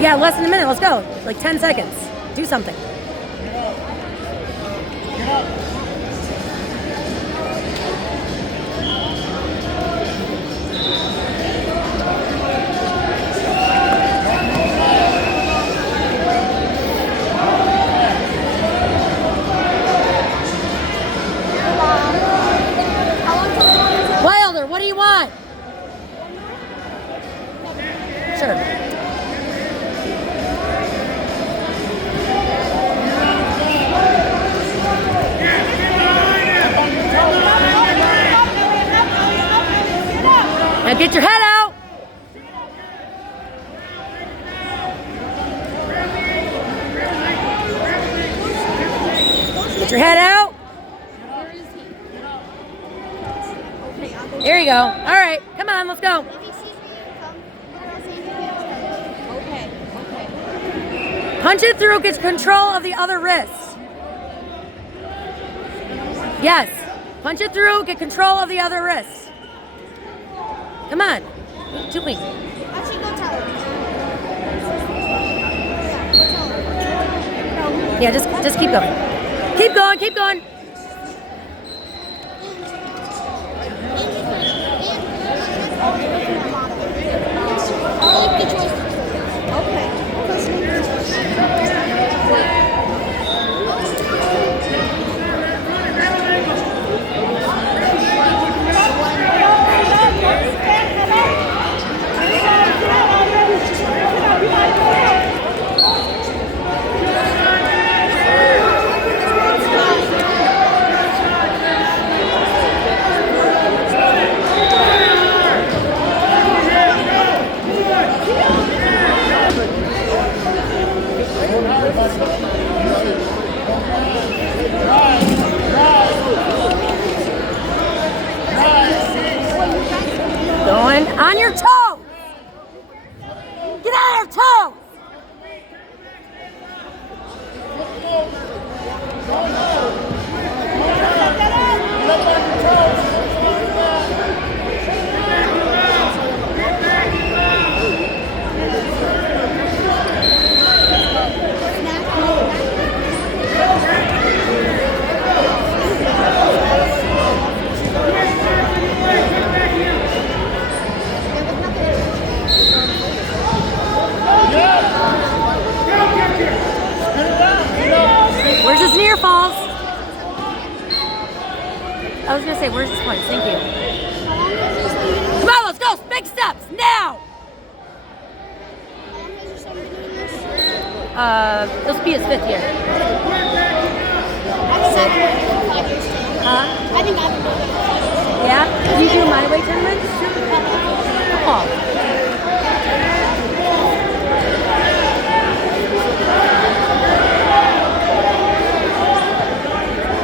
You got less than a minute. Let's go. Like 10 seconds. Do something. Wilder, what do you want? Sure. Now get your head out. Get your head out. There you go. All right, come on, let's go. Punch it through, get control of the other wrist. Yes. Punch it through, get control of the other wrist. Come on. Too weak. Actually, go tell her. Yeah, just keep going. Keep going, keep going. Going on your toes. Get on your toes. Where's his near falls? I was gonna say, where's his points? Thank you. Come on, let's go. Big steps now. This will be his 5th year. I think I've been doing it for 5 years. Yeah? Do you do my weight tournaments? Cool.